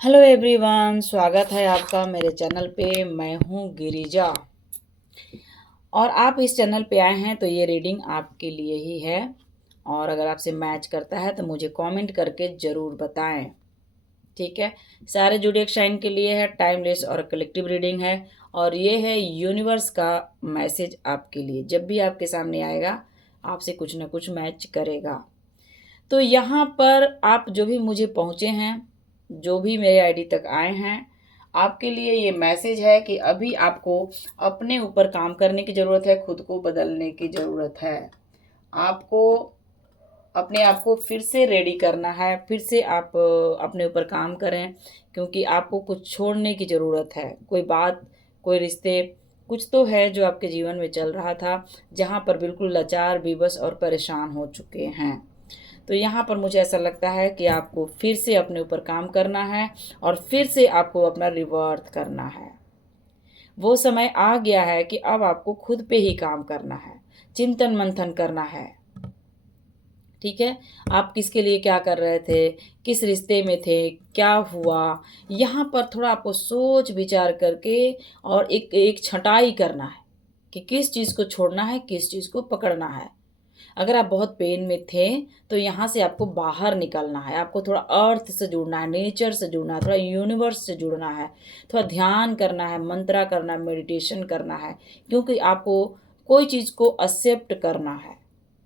Hello everyone, स्वागत है आपका मेरे चैनल पे। मैं हूँ गिरिजा और आप इस चैनल पे आए हैं तो ये रीडिंग आपके लिए ही है। और अगर आपसे मैच करता है तो मुझे कमेंट करके ज़रूर बताएं। ठीक है, सारे ज़ोडिएक साइन के लिए है, टाइमलेस और कलेक्टिव रीडिंग है। और ये है यूनिवर्स का मैसेज आपके लिए। जब भी आपके सामने आएगा आपसे कुछ ना कुछ मैच करेगा। तो यहाँ पर आप जो भी मुझे पहुँचे हैं, जो भी मेरे आईडी तक आए हैं, आपके लिए ये मैसेज है कि अभी आपको अपने ऊपर काम करने की ज़रूरत है, खुद को बदलने की ज़रूरत है। आपको अपने आप को फिर से रेडी करना है, फिर से आप अपने ऊपर काम करें, क्योंकि आपको कुछ छोड़ने की ज़रूरत है। कोई बात, कोई रिश्ते, कुछ तो है जो आपके जीवन में चल रहा था, जहाँ पर बिल्कुल लाचार, बेबस और परेशान हो चुके हैं। तो यहाँ पर मुझे ऐसा लगता है कि आपको फिर से अपने ऊपर काम करना है और फिर से आपको अपना रिवर्थ करना है। वो समय आ गया है कि अब आपको खुद पे ही काम करना है, चिंतन मंथन करना है। ठीक है, आप किसके लिए क्या कर रहे थे, किस रिश्ते में थे, क्या हुआ, यहाँ पर थोड़ा आपको सोच विचार करके और एक एक छटाई करना है कि किस चीज़ को छोड़ना है, किस चीज़ को पकड़ना है। अगर आप बहुत पेन में थे तो यहाँ से आपको बाहर निकलना है। आपको थोड़ा अर्थ से जुड़ना है, नेचर से जुड़ना है, थोड़ा यूनिवर्स से जुड़ना है, थोड़ा ध्यान करना है, मंत्रा करना है, मेडिटेशन करना है। क्योंकि आपको कोई चीज़ को एक्सेप्ट करना है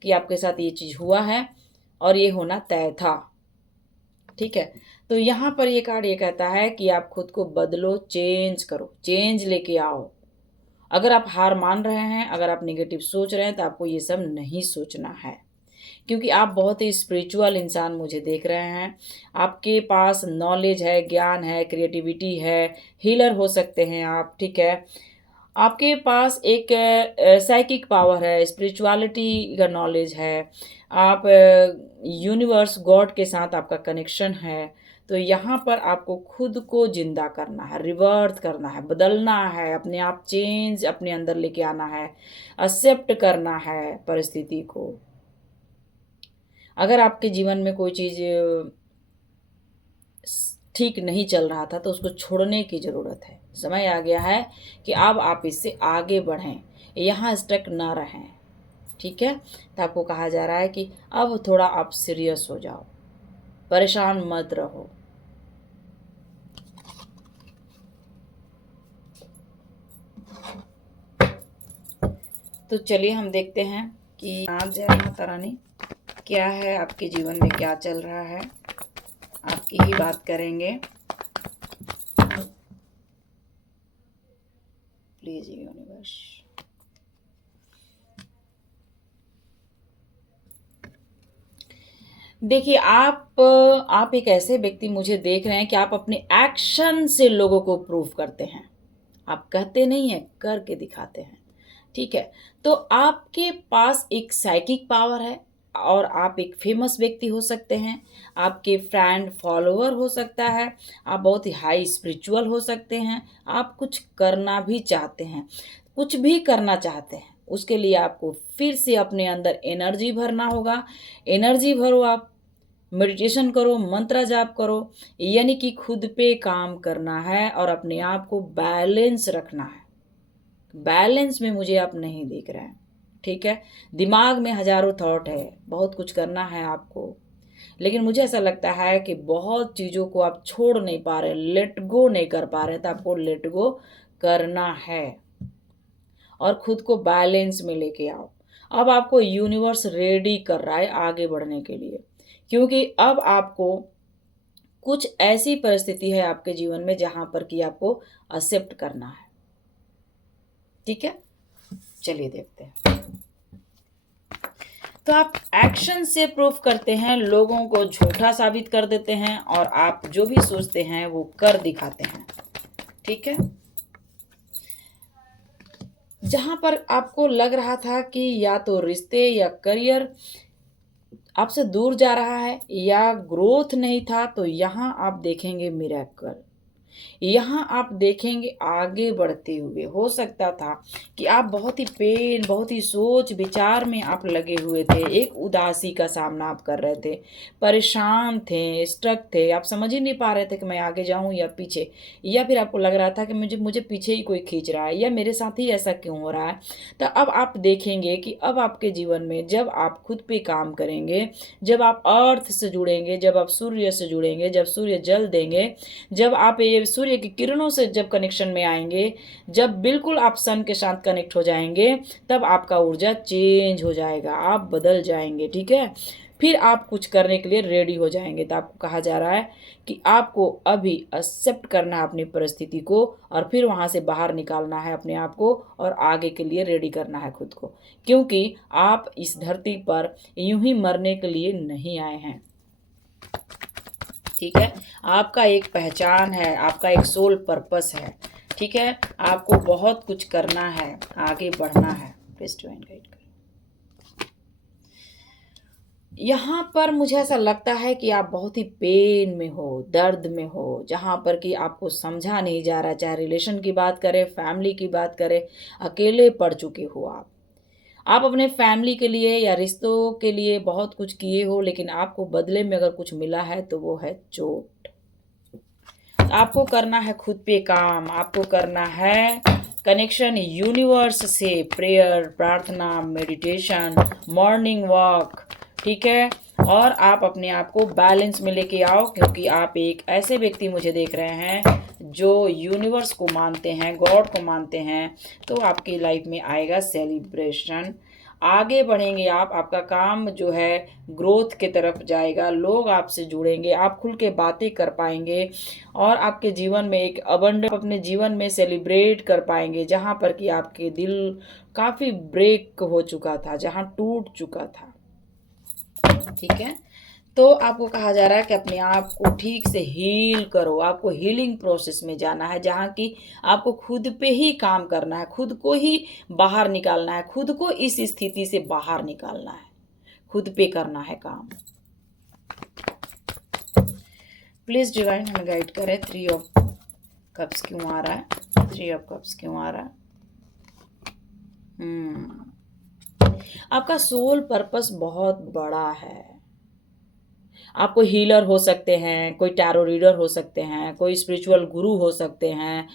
कि आपके साथ ये चीज़ हुआ है और ये होना तय था। ठीक है, तो यहाँ पर ये कार्ड ये कहता है कि आप खुद को बदलो, चेंज करो, चेंज लेके आओ। अगर आप हार मान रहे हैं, अगर आप नेगेटिव सोच रहे हैं, तो आपको ये सब नहीं सोचना है, क्योंकि आप बहुत ही स्पिरिचुअल इंसान मुझे देख रहे हैं। आपके पास नॉलेज है, ज्ञान है, क्रिएटिविटी है, हीलर हो सकते हैं आप। ठीक है, आपके पास एक साइकिक पावर है, स्पिरिचुअलिटी का नॉलेज है। आप यूनिवर्स गॉड के साथ आपका कनेक्शन है। तो यहाँ पर आपको खुद को जिंदा करना है, रिवर्थ करना है, बदलना है, अपने आप चेंज अपने अंदर लेके आना है, एक्सेप्ट करना है परिस्थिति को। अगर आपके जीवन में कोई चीज़ ठीक नहीं चल रहा था तो उसको छोड़ने की ज़रूरत है। समय आ गया है कि अब आप इससे आगे बढ़ें, यहाँ स्टक ना रहें। ठीक है, तो आपको कहा जा रहा है कि अब थोड़ा आप सीरियस हो जाओ, परेशान मत रहो। तो चलिए हम देखते हैं कि आप जय माता रानी क्या है, आपके जीवन में क्या चल रहा है, आपकी ही बात करेंगे। Please universe. देखिए, आप एक ऐसे व्यक्ति मुझे देख रहे हैं कि आप अपने एक्शन से लोगों को प्रूव करते हैं। आप कहते नहीं हैं, करके दिखाते हैं। ठीक है, तो आपके पास एक साइकिक पावर है और आप एक फेमस व्यक्ति हो सकते हैं। आपके फ्रेंड फॉलोअर हो सकता है। आप बहुत ही हाई स्पिरिचुअल हो सकते हैं। आप कुछ करना भी चाहते हैं, कुछ भी करना चाहते हैं। उसके लिए आपको फिर से अपने अंदर एनर्जी भरना होगा। एनर्जी भरो, आप मेडिटेशन करो, मंत्र जाप करो, यानी कि खुद पे काम करना है और अपने आप को बैलेंस रखना है। बैलेंस में मुझे आप नहीं दिख रहे हैं। ठीक है, दिमाग में हजारों थॉट है, बहुत कुछ करना है आपको, लेकिन मुझे ऐसा लगता है कि बहुत चीज़ों को आप छोड़ नहीं पा रहे, लेट गो नहीं कर पा रहे। तो आपको लेट गो करना है और खुद को बैलेंस में लेके आओ। अब आपको यूनिवर्स रेडी कर रहा है आगे बढ़ने के लिए, क्योंकि अब आपको कुछ ऐसी परिस्थिति है आपके जीवन में जहां पर कि आपको एक्सेप्ट करना है। ठीक है, चलिए देखते हैं। तो आप एक्शन से प्रूफ करते हैं, लोगों को झूठा साबित कर देते हैं और आप जो भी सोचते हैं वो कर दिखाते हैं। ठीक है, जहां पर आपको लग रहा था कि या तो रिश्ते या करियर आपसे दूर जा रहा है या ग्रोथ नहीं था, तो यहाँ आप देखेंगे मिरेकल। यहाँ आप देखेंगे आगे बढ़ते हुए हो सकता था कि आप बहुत ही पेन, बहुत ही सोच विचार में आप लगे हुए थे, एक उदासी का सामना आप कर रहे थे, परेशान थे, स्ट्रक थे, आप समझ ही नहीं पा रहे थे कि मैं आगे जाऊं या पीछे, या फिर आपको लग रहा था कि मुझे मुझे पीछे ही कोई खींच रहा है या मेरे साथ ही ऐसा क्यों हो रहा है। तो अब आप देखेंगे कि अब आपके जीवन में जब आप खुद पे काम करेंगे, जब आप अर्थ से जुड़ेंगे, जब आप सूर्य से जुड़ेंगे, जब सूर्य जल देंगे, जब आप ये सूर्य की किरणों से जब कनेक्शन में आएंगे, जब बिल्कुल आप सन के साथ कनेक्ट हो जाएंगे, तब आपका ऊर्जा चेंज हो जाएगा, आप बदल जाएंगे। ठीक है, फिर आप कुछ करने के लिए रेडी हो जाएंगे। तो आपको कहा जा रहा है कि आपको अभी एक्सेप्ट करना है अपनी परिस्थिति को, और फिर वहां से बाहर निकालना है अपने आप को, और आगे के लिए रेडी करना है खुद को, क्योंकि आप इस धरती पर यूं ही मरने के लिए नहीं आए हैं। ठीक है, आपका एक पहचान है, आपका एक सोल पर्पस है। ठीक है, आपको बहुत कुछ करना है, आगे बढ़ना है। प्लीज डिवाइन गाइड करें। यहाँ पर मुझे ऐसा लगता है कि आप बहुत ही पेन में हो, दर्द में हो, जहाँ पर कि आपको समझा नहीं जा रहा, चाहे रिलेशन की बात करें, फैमिली की बात करें, अकेले पड़ चुके हो आप अपने फैमिली के लिए या रिश्तों के लिए बहुत कुछ किए हो, लेकिन आपको बदले में अगर कुछ मिला है तो वो है चोट। आपको करना है खुद पे काम, आपको करना है कनेक्शन यूनिवर्स से, प्रेयर, प्रार्थना, मेडिटेशन, मॉर्निंग वॉक। ठीक है, और आप अपने आप को बैलेंस में लेके आओ, क्योंकि आप एक ऐसे व्यक्ति मुझे देख रहे हैं जो यूनिवर्स को मानते हैं, गॉड को मानते हैं। तो आपकी लाइफ में आएगा सेलिब्रेशन, आगे बढ़ेंगे आप, आपका काम जो है ग्रोथ के तरफ जाएगा, लोग आपसे जुड़ेंगे, आप खुल के बातें कर पाएंगे, और आपके जीवन में एक अबंड अपने जीवन में सेलिब्रेट कर पाएंगे, जहाँ पर कि आपके दिल काफ़ी ब्रेक हो चुका था, जहाँ टूट चुका था। ठीक है, तो आपको कहा जा रहा है कि अपने आप को ठीक से हील करो, आपको हीलिंग प्रोसेस में जाना है, जहाँ की आपको खुद पे ही काम करना है, खुद को ही बाहर निकालना है, खुद को इस स्थिति से बाहर निकालना है, खुद पे करना है काम। प्लीज डिवाइन हमें गाइड करें। 3 ऑफ कप्स क्यों आ रहा है, 3 ऑफ कप्स क्यों आ रहा है। आपका सोल पर्पस बहुत बड़ा है। आपको हीलर हो सकते हैं, कोई टैरो रीडर हो सकते हैं, कोई स्पिरिचुअल गुरु हो सकते हैं,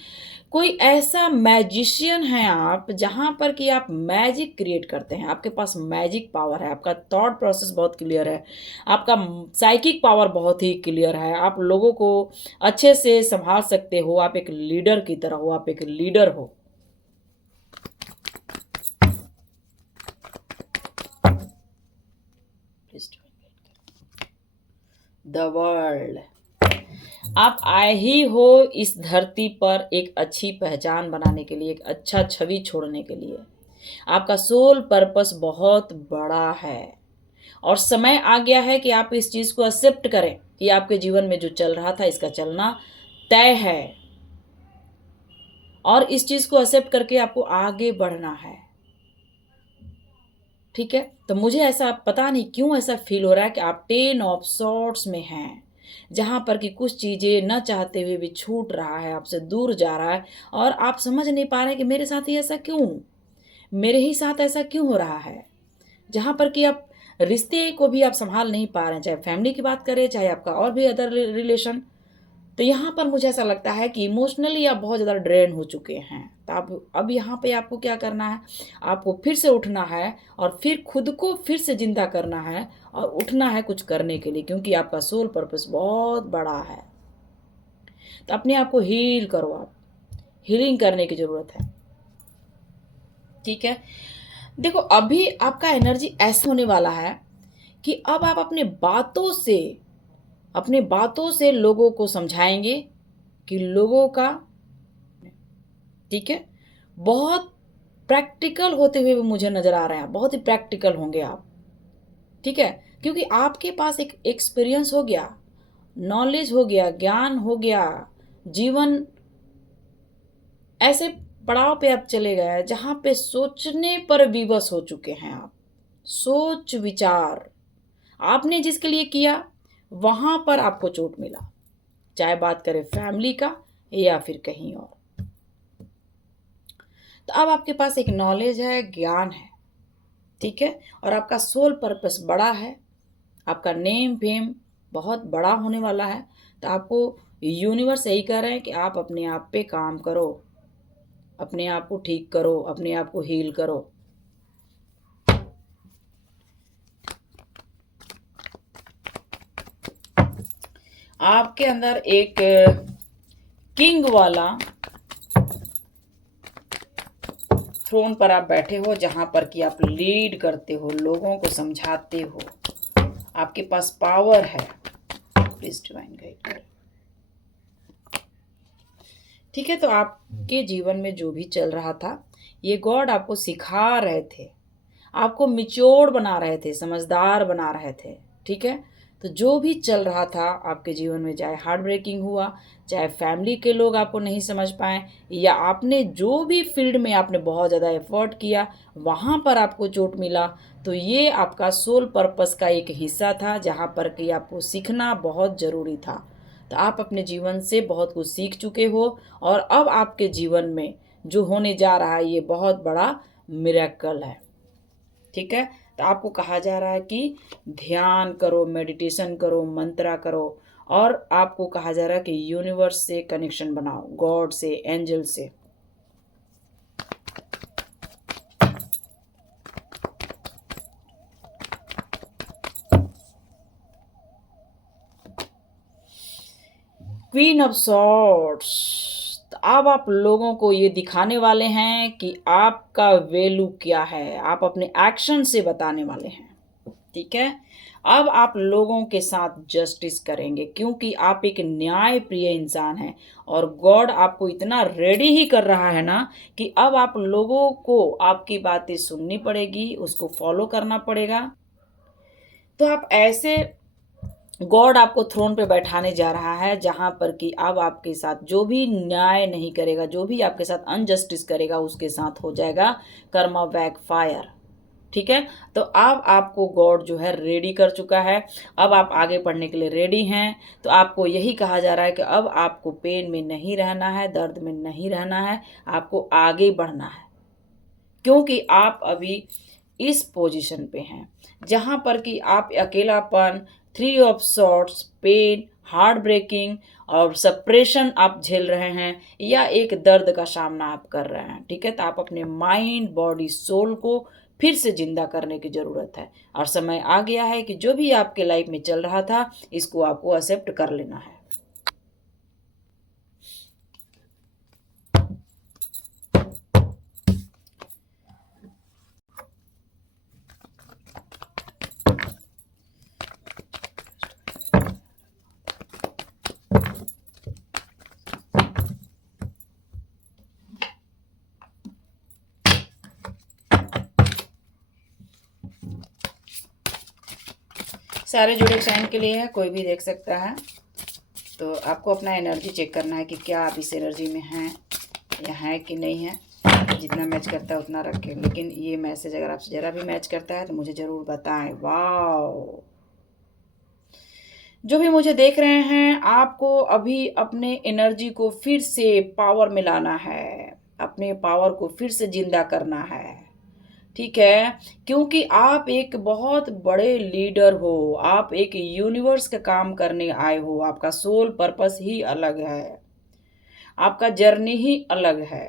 कोई ऐसा मैजिशियन है आप, जहाँ पर कि आप मैजिक क्रिएट करते हैं, आपके पास मैजिक पावर है, आपका थॉट प्रोसेस बहुत क्लियर है, आपका साइकिक पावर बहुत ही क्लियर है, आप लोगों को अच्छे से संभाल सकते हो, आप एक लीडर की तरह हो, आप एक लीडर हो। द वर्ल्ड, आप आए ही हो इस धरती पर एक अच्छी पहचान बनाने के लिए, एक अच्छा छवि छोड़ने के लिए। आपका सोल पर्पस बहुत बड़ा है, और समय आ गया है कि आप इस चीज को एक्सेप्ट करें कि आपके जीवन में जो चल रहा था इसका चलना तय है, और इस चीज को एक्सेप्ट करके आपको आगे बढ़ना है। ठीक है, तो मुझे ऐसा पता नहीं क्यों ऐसा फील हो रहा है कि आप 10 ऑफ सॉर्ट्स में हैं, जहाँ पर कि कुछ चीज़ें न चाहते हुए भी छूट रहा है, आपसे दूर जा रहा है, और आप समझ नहीं पा रहे कि मेरे साथ ही ऐसा क्यों, मेरे ही साथ ऐसा क्यों हो रहा है, जहाँ पर कि आप रिश्ते को भी आप संभाल नहीं पा रहे हैं, चाहे फैमिली की बात करें, चाहे आपका और भी अदर रिलेशन। तो यहाँ पर मुझे ऐसा लगता है कि इमोशनली आप बहुत ज़्यादा ड्रेन हो चुके हैं। तो आप अब यहाँ पे आपको क्या करना है, आपको फिर से उठना है, और फिर खुद को फिर से जिंदा करना है, और उठना है कुछ करने के लिए, क्योंकि आपका सोल पर्पस बहुत बड़ा है। तो अपने आप को हील करो, आप हीलिंग करने की ज़रूरत है। ठीक है, देखो अभी आपका एनर्जी ऐसा होने वाला है कि अब आप अपने बातों से लोगों को समझाएंगे कि लोगों का, ठीक है, बहुत प्रैक्टिकल होते हुए भी मुझे नजर आ रहे हैं, बहुत ही प्रैक्टिकल होंगे आप। ठीक है, क्योंकि आपके पास एक एक्सपीरियंस हो गया, नॉलेज हो गया, ज्ञान हो गया, जीवन ऐसे पड़ाव पे आप चले गए जहां पे सोचने पर विवश हो चुके हैं आप। सोच विचार आपने जिसके लिए किया, वहां पर आपको चोट मिला, चाहे बात करें फैमिली का या फिर कहीं और। तो अब आपके पास एक नॉलेज है, ज्ञान है, ठीक है, और आपका सोल पर्पस बड़ा है, आपका नेम फेम बहुत बड़ा होने वाला है। तो आपको यूनिवर्स यही कह रहे हैं कि आप अपने आप पे काम करो, अपने आप को ठीक करो, अपने आप को हील करो। आपके अंदर एक किंग वाला थ्रोन पर आप बैठे हो, जहां पर कि आप लीड करते हो, लोगों को समझाते हो, आपके पास पावर है। Please divine guide. ठीक है, तो आपके जीवन में जो भी चल रहा था, ये गॉड आपको सिखा रहे थे, आपको मिच्योर बना रहे थे, समझदार बना रहे थे। ठीक है, तो जो भी चल रहा था आपके जीवन में, चाहे हार्ट ब्रेकिंग हुआ, चाहे फैमिली के लोग आपको नहीं समझ पाए, या आपने जो भी फील्ड में आपने बहुत ज़्यादा एफर्ट किया वहाँ पर आपको चोट मिला, तो ये आपका सोल पर्पस का एक हिस्सा था, जहाँ पर कि आपको सीखना बहुत ज़रूरी था। तो आप अपने जीवन से बहुत कुछ सीख चुके हो, और अब आपके जीवन में जो होने जा रहा है ये बहुत बड़ा मिरेकल है। ठीक है, तो आपको कहा जा रहा है कि ध्यान करो, मेडिटेशन करो, मंत्रा करो, और आपको कहा जा रहा है कि यूनिवर्स से कनेक्शन बनाओ, गॉड से, एंजल से। Queen of swords. अब आप लोगों को ये दिखाने वाले हैं कि आपका वैल्यू क्या है, आप अपने एक्शन से बताने वाले हैं। ठीक है, अब आप लोगों के साथ जस्टिस करेंगे, क्योंकि आप एक न्याय प्रिय इंसान हैं, और गॉड आपको इतना रेडी ही कर रहा है ना कि अब आप लोगों को आपकी बातें सुननी पड़ेगी, उसको फॉलो करना पड़ेगा। तो आप ऐसे, गॉड आपको थ्रोन पे बैठाने जा रहा है जहां पर कि अब आपके साथ जो भी न्याय नहीं करेगा, जो भी आपके साथ अनजस्टिस करेगा, उसके साथ हो जाएगा कर्मा बैक फायर। ठीक है, तो अब आपको गॉड जो है रेडी कर चुका है, अब आप आगे बढ़ने के लिए रेडी हैं। तो आपको यही कहा जा रहा है कि अब आपको पेन में नहीं रहना है, दर्द में नहीं रहना है, आपको आगे बढ़ना है, क्योंकि आप अभी इस पोजीशन पे हैं जहां पर कि आप अकेलापन, three of sorts, pain, heart breaking और सप्रेशन आप झेल रहे हैं, या एक दर्द का सामना आप कर रहे हैं। ठीक है, तो आप अपने माइंड, बॉडी, सोल को फिर से जिंदा करने की ज़रूरत है, और समय आ गया है कि जो भी आपके लाइफ में चल रहा था, इसको आपको एक्सेप्ट कर लेना है। सारे जुड़े साइन के लिए है, कोई भी देख सकता है। तो आपको अपना एनर्जी चेक करना है कि क्या आप इस एनर्जी में हैं या हैं कि नहीं है। जितना मैच करता है उतना रखें, लेकिन ये मैसेज अगर आपसे ज़रा भी मैच करता है तो मुझे ज़रूर बताएं। वाओ, जो भी मुझे देख रहे हैं, आपको अभी अपने एनर्जी को फिर से पावर में लाना है, अपने पावर को फिर से जिंदा करना है। ठीक है, क्योंकि आप एक बहुत बड़े लीडर हो, आप एक यूनिवर्स का काम करने आए हो, आपका सोल पर्पस ही अलग है, आपका जर्नी ही अलग है।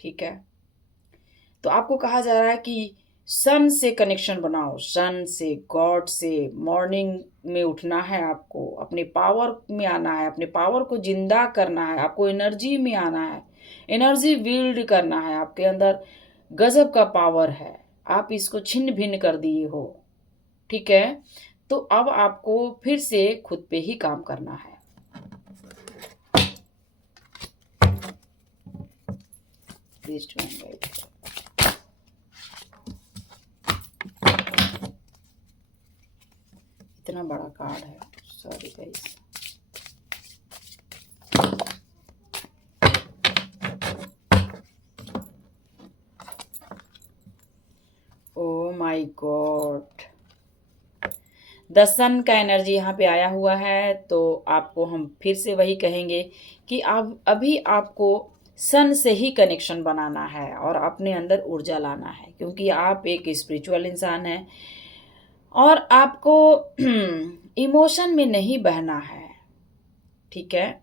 ठीक है, तो आपको कहा जा रहा है कि सन से कनेक्शन बनाओ, सन से, गॉड से। मॉर्निंग में उठना है, आपको अपने पावर में आना है, अपने पावर को जिंदा करना है, आपको एनर्जी में आना है, एनर्जी बिल्ड करना है। आपके अंदर गजब का पावर है, आप इसको छिन्न भिन्न कर दिए हो। ठीक है, तो अब आपको फिर से खुद पे ही काम करना है। प्लीज इतना बड़ा कार्ड है, sorry guys. Oh my God, the sun का एनर्जी यहाँ पे आया हुआ है, तो आपको हम फिर से वही कहेंगे कि आप अभी आपको सन से ही कनेक्शन बनाना है और अपने अंदर ऊर्जा लाना है, क्योंकि आप एक स्पिरिचुअल इंसान हैं और आपको इमोशन में नहीं बहना है। ठीक है,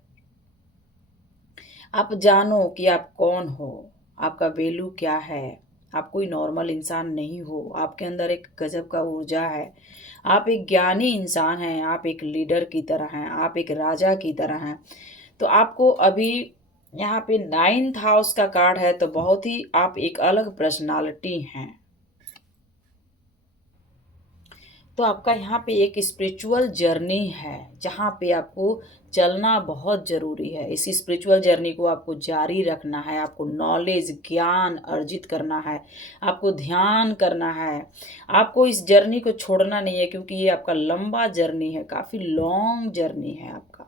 आप जानो कि आप कौन हो, आपका वैल्यू क्या है। आप कोई नॉर्मल इंसान नहीं हो, आपके अंदर एक गजब का ऊर्जा है। आप एक ज्ञानी इंसान हैं, आप एक लीडर की तरह हैं, आप एक राजा की तरह हैं। तो आपको अभी यहाँ पे 9th हाउस का कार्ड है, तो बहुत ही आप एक अलग पर्सनालिटी हैं। तो आपका यहाँ पे एक स्पिरिचुअल जर्नी है, जहाँ पे आपको चलना बहुत ज़रूरी है। इस स्पिरिचुअल जर्नी को आपको जारी रखना है, आपको नॉलेज ज्ञान अर्जित करना है, आपको ध्यान करना है। आपको इस जर्नी को छोड़ना नहीं है, क्योंकि ये आपका लंबा जर्नी है, काफ़ी लॉन्ग जर्नी है आपका,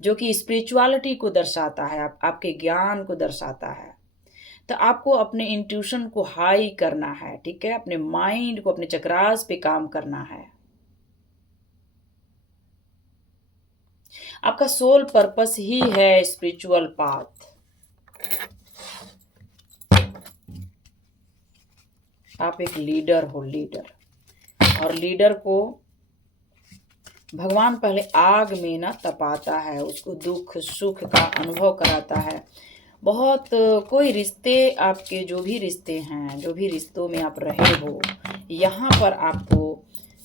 जो कि स्पिरिचुअलिटी को दर्शाता है, आपके ज्ञान को दर्शाता है। तो आपको अपने इंट्यूशन को हाई करना है, ठीक है, अपने माइंड को, अपने चक्रास पे काम करना है। आपका सोल पर्पस ही है स्पिरिचुअल पाथ। आप एक लीडर हो, लीडर, और लीडर को भगवान पहले आग में ना तपाता है, उसको दुख सुख का अनुभव कराता है। बहुत कोई रिश्ते, आपके जो भी रिश्ते हैं, जो भी रिश्तों में आप रहे हो, यहाँ पर आपको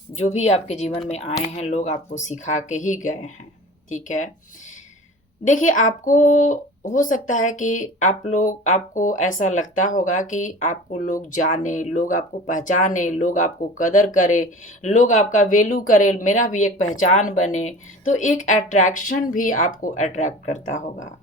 जो भी आपके जीवन में आए हैं लोग आपको सिखा के ही गए हैं। ठीक है, देखिए, आपको हो सकता है कि आपको ऐसा लगता होगा कि आपको लोग जाने, लोग आपको पहचाने, लोग आपको कदर करे, लोग आपका वैल्यू करे, मेरा भी एक पहचान बने। तो एक अट्रैक्शन भी आपको अट्रैक्ट करता होगा।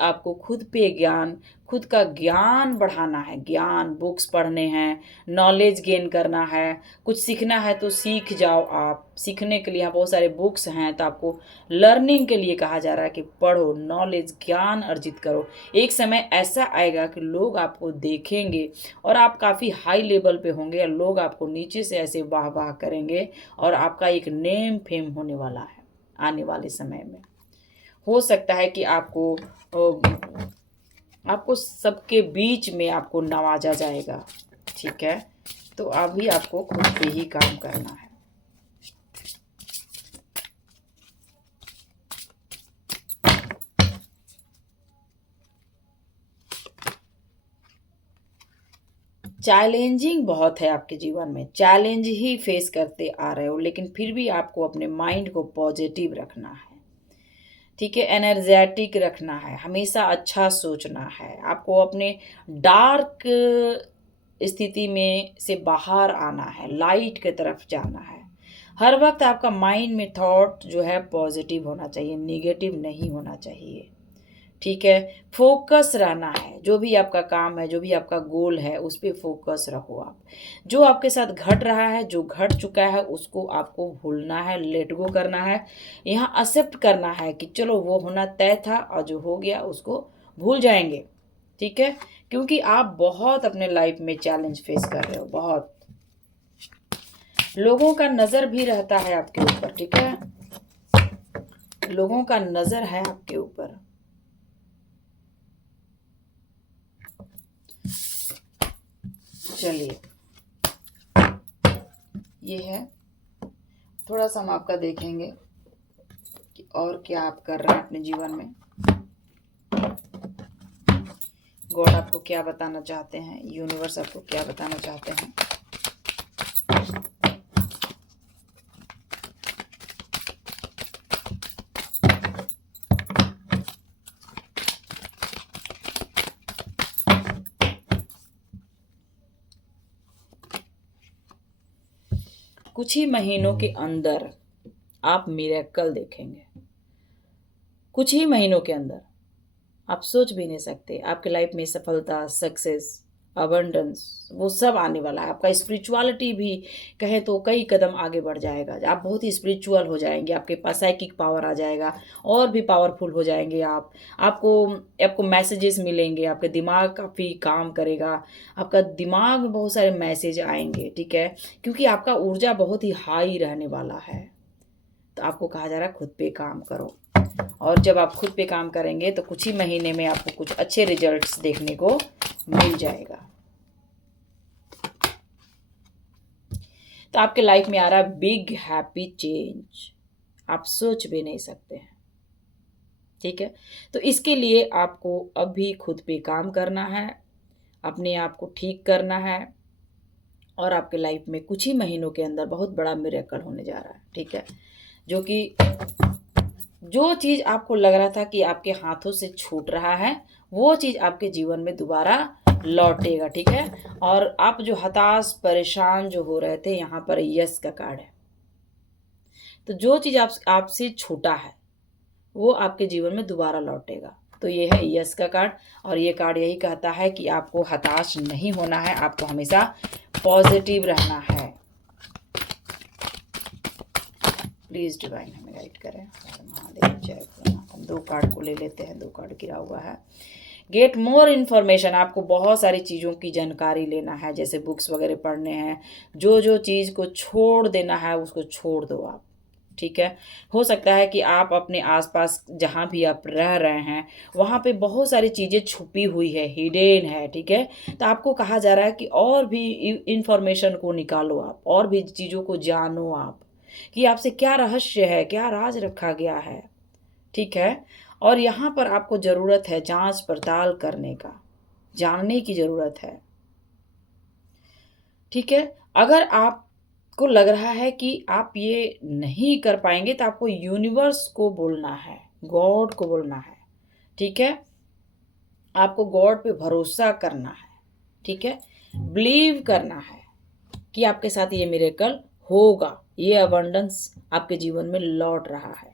आपको खुद पे ज्ञान, खुद का ज्ञान बढ़ाना है, ज्ञान बुक्स पढ़ने हैं, नॉलेज गेन करना है, कुछ सीखना है तो सीख जाओ। आप सीखने के लिए यहाँ बहुत सारे बुक्स हैं, तो आपको लर्निंग के लिए कहा जा रहा है कि पढ़ो, नॉलेज ज्ञान अर्जित करो। एक समय ऐसा आएगा कि लोग आपको देखेंगे और आप काफ़ी हाई लेवल पे होंगे और लोग आपको नीचे से ऐसे वाह वाह करेंगे और आपका एक नेम फेम होने वाला है आने वाले समय में। हो सकता है कि आपको सबके बीच में आपको नवाजा जाएगा। ठीक है, तो अभी आपको खुद पे ही काम करना है। चैलेंजिंग बहुत है आपके जीवन में, चैलेंज ही फेस करते आ रहे हो, लेकिन फिर भी आपको अपने माइंड को पॉजिटिव रखना है। ठीक है, एनर्जेटिक रखना है, हमेशा अच्छा सोचना है, आपको अपने डार्क स्थिति में से बाहर आना है, लाइट की तरफ जाना है। हर वक्त आपका माइंड में थॉट जो है पॉजिटिव होना चाहिए, निगेटिव नहीं होना चाहिए। ठीक है, फोकस रहना है, जो भी आपका काम है, जो भी आपका गोल है, उस पर फोकस रखो आप। जो आपके साथ घट रहा है, जो घट चुका है, उसको आपको भूलना है, लेट गो करना है। यहाँ एक्सेप्ट करना है कि चलो वो होना तय था और जो हो गया उसको भूल जाएंगे। ठीक है, क्योंकि आप बहुत अपने लाइफ में चैलेंज फेस कर रहे हो, बहुत लोगों का नज़र भी रहता है आपके ऊपर। ठीक है, लोगों का नज़र है आपके ऊपर। चलिए, ये है, थोड़ा सा हम आपका देखेंगे कि और क्या आप कर रहे हैं अपने जीवन में। गॉड आपको क्या बताना चाहते हैं, यूनिवर्स आपको क्या बताना चाहते हैं। कुछ ही महीनों के अंदर आप मिरेकल देखेंगे। कुछ ही महीनों के अंदर, आप सोच भी नहीं सकते, आपके लाइफ में सफलता, सक्सेस अबंडेंस, वो सब आने वाला है। आपका स्पिरिचुअलिटी भी कहे तो कई कदम आगे बढ़ जाएगा। आप बहुत ही स्पिरिचुअल हो जाएंगे, आपके पास साइकिक पावर आ जाएगा, और भी पावरफुल हो जाएंगे आप। आपको आपको मैसेजेस मिलेंगे, आपका दिमाग काफ़ी काम करेगा, आपका दिमाग में बहुत सारे मैसेज आएंगे, ठीक है, क्योंकि आपका ऊर्जा बहुत ही हाई रहने वाला है। तो आपको कहा जा रहा है खुद पे काम करो, और जब आप खुद पे काम करेंगे तो कुछ ही महीने में आपको कुछ अच्छे रिजल्ट्स देखने को मिल जाएगा। तो आपके लाइफ में आ रहा है बिग हैप्पी चेंज, आप सोच भी नहीं सकते हैं, ठीक है। तो इसके लिए आपको अभी खुद पे काम करना है, अपने आप को ठीक करना है, और आपके लाइफ में कुछ ही महीनों के अंदर बहुत बड़ा मिरेकल होने जा रहा है, ठीक है। जो कि जो चीज़ आपको लग रहा था कि आपके हाथों से छूट रहा है, वो चीज़ आपके जीवन में दोबारा लौटेगा, ठीक है। और आप जो हताश परेशान जो हो रहे थे, यहाँ पर यस का कार्ड है। तो जो चीज़ आपसे छूटा है वो आपके जीवन में दोबारा लौटेगा। तो ये है यस का कार्ड, और ये कार्ड यही कहता है कि आपको हताश नहीं होना है, आपको हमेशा पॉजिटिव रहना है। प्लीज़ डिवाइन हमें गाइड करें। महादेव जय भोलेनाथ। हम 2 कार्ड को ले लेते हैं, 2 कार्ड गिरा हुआ है। गेट मोर इन्फॉर्मेशन, आपको बहुत सारी चीज़ों की जानकारी लेना है, जैसे बुक्स वगैरह पढ़ने हैं। जो जो चीज़ को छोड़ देना है उसको छोड़ दो आप, ठीक है। हो सकता है कि आप अपने आसपास जहाँ भी आप रह रहे हैं वहाँ पे बहुत सारी चीज़ें छुपी हुई है, हिडन है, ठीक है। तो आपको कहा जा रहा है कि और भी इंफॉर्मेशन को निकालो आप, और भी चीज़ों को जानो आप, कि आपसे क्या रहस्य है, क्या राज रखा गया है, ठीक है। और यहाँ पर आपको ज़रूरत है जांच पड़ताल करने का, जानने की ज़रूरत है, ठीक है। अगर आपको लग रहा है कि आप ये नहीं कर पाएंगे तो आपको यूनिवर्स को बोलना है, गॉड को बोलना है, ठीक है। आपको गॉड पे भरोसा करना है, ठीक है। बिलीव करना है कि आपके साथ ये मिरेकल होगा, ये अबंडेंस आपके जीवन में लौट रहा है,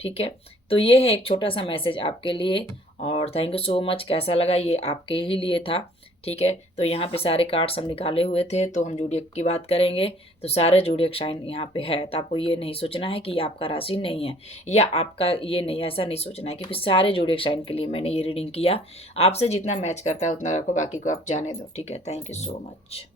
ठीक है। तो ये है एक छोटा सा मैसेज आपके लिए, और थैंक यू सो मच। कैसा लगा ये आपके ही लिए था, ठीक है। तो यहाँ पे सारे कार्ड्स हम निकाले हुए थे, तो हम जोडिएक की बात करेंगे। तो सारे जोडिएक साइन यहाँ पे है, तो आपको ये नहीं सोचना है कि ये आपका राशि नहीं है या आपका ये नहीं, ऐसा नहीं सोचना है, क्योंकि सारे जोडिएक साइन के लिए मैंने ये रीडिंग किया। आपसे जितना मैच करता है उतना रखो, बाकी को आप जाने दो, ठीक है। Thank you so much.